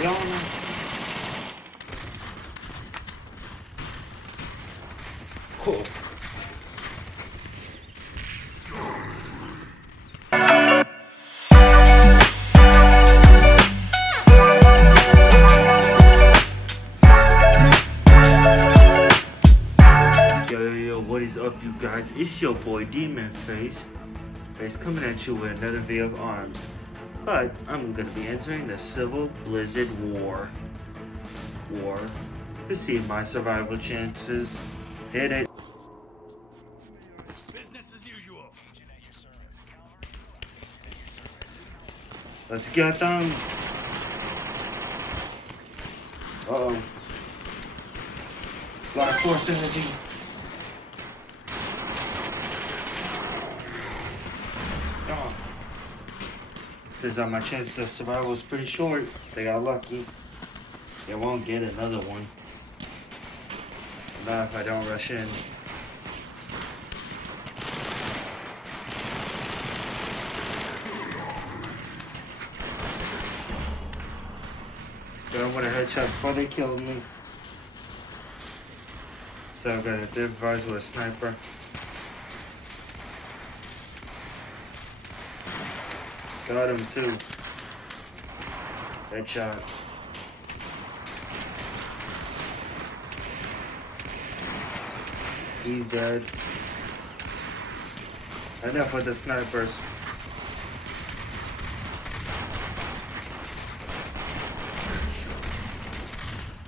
We all know. Cool. Yo, what is up, you guys? It's your boy Demon Face coming at you with another video of ARMS. But I'm gonna be entering the Civil Blizzard War to see my survival chances. Hit it. Business as usual. Let's get them. Uh-oh. A lot of force energy. Come on. Turns out my chances of survival is pretty short. They got lucky. They won't get another one. Not if I don't rush in. Got him with a headshot before they killed me. So I got a dead advised with a sniper. Got him too. Headshot. He's dead. Enough with the snipers.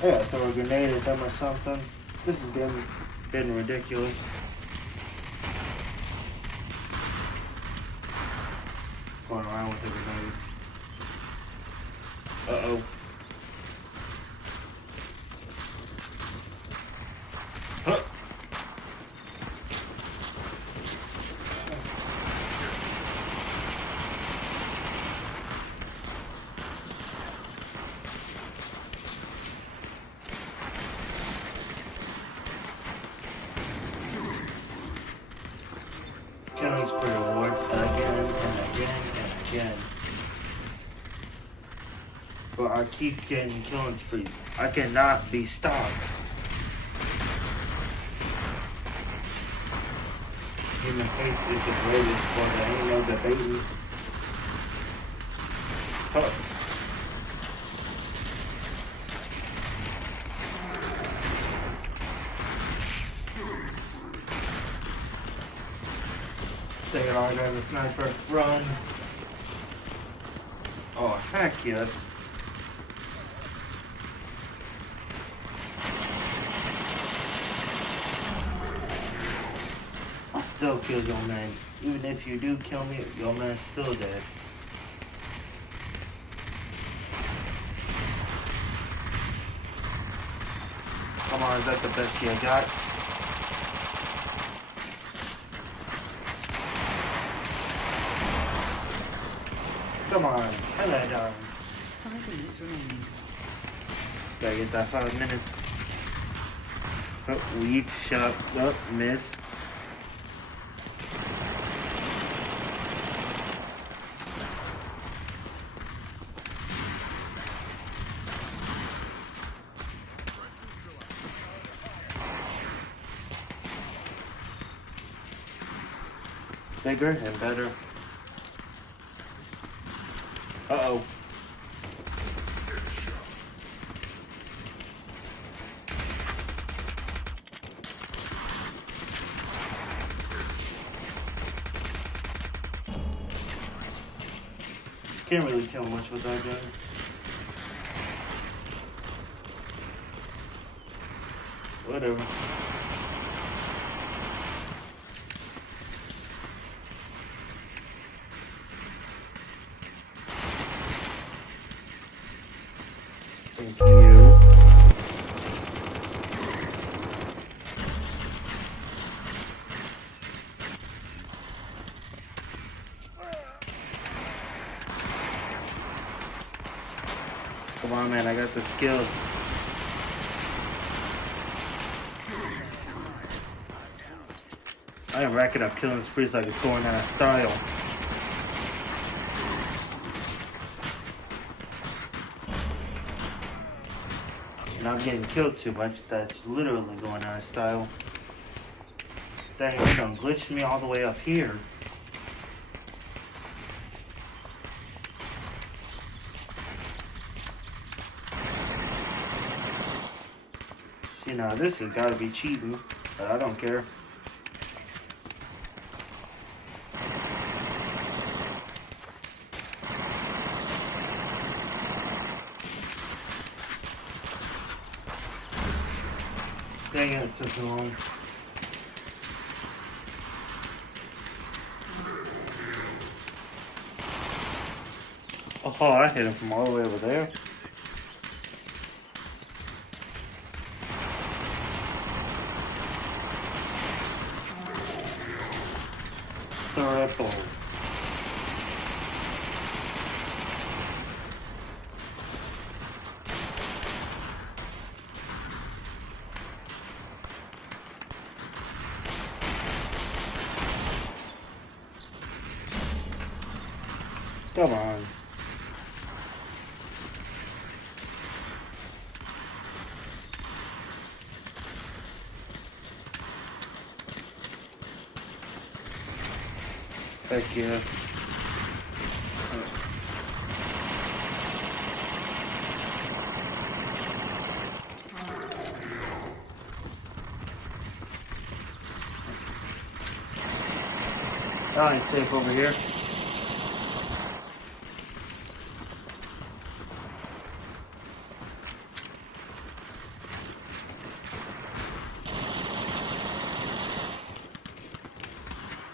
Yeah, throw a grenade at them or something. This is getting ridiculous. Going around with the grenade. Uh-oh. Huh. Killing spree rewards again and again and again. But I keep getting killing sprees. I cannot be stopped. Human Face is the greatest, but there ain't no debating. Huh. Take it all, I got the sniper. Run. Oh, heck yes. I'll still kill your man. Even if you do kill me, your man's still dead. Come on, is that the best you got? Come on, hello, darling. 5 minutes remaining. Gotta get that 5 minutes. Oh, weak shot. Oh, miss. Bigger and better. Uh-oh. Can't really kill much with that gun. Whatever. Thank you. Come on, man, I got the skills. I am racking up killing sprees like it's going out of style. not getting killed too much. That's literally going out of style. Dang, it done glitched me all the way up here. See, now this has got to be cheating, but I don't care. Dang it, it took too long. Oh, I hit him from all the way over there. Triple. Come on. Heck yeah. I ain't safe over here.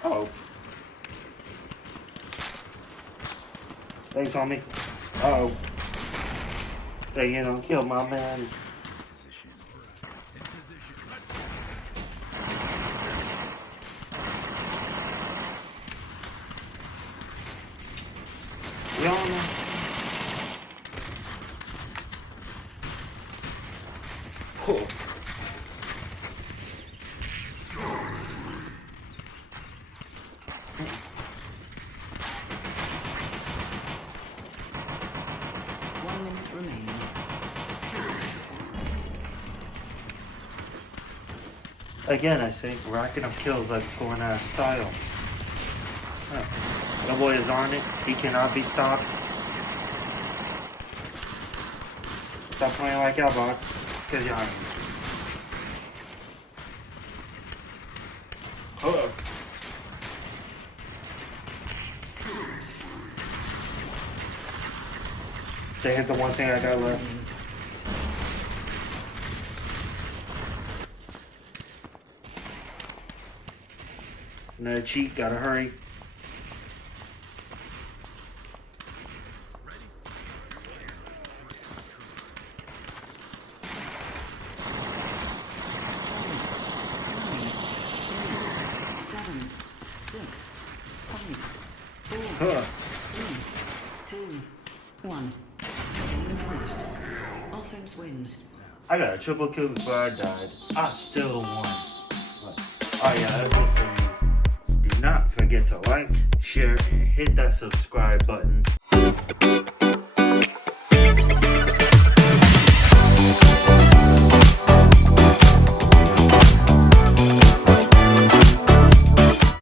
Oh. Thanks, homie. Uh-oh. Dang it, don't kill my man. Y'all cool. Remaining. Again, I think racking up kills like it's going out of style. Huh. The boy is on it. He cannot be stopped. Stop playing like Outbox, because you're on it. Oh. They hit the one thing I got left. Another cheat, gotta hurry. Huh. 3, 2, 1. Offense wins. I got a triple kill before I died. I still won. Oh yeah, that's it for me. Do not forget to like, share, and hit that subscribe button.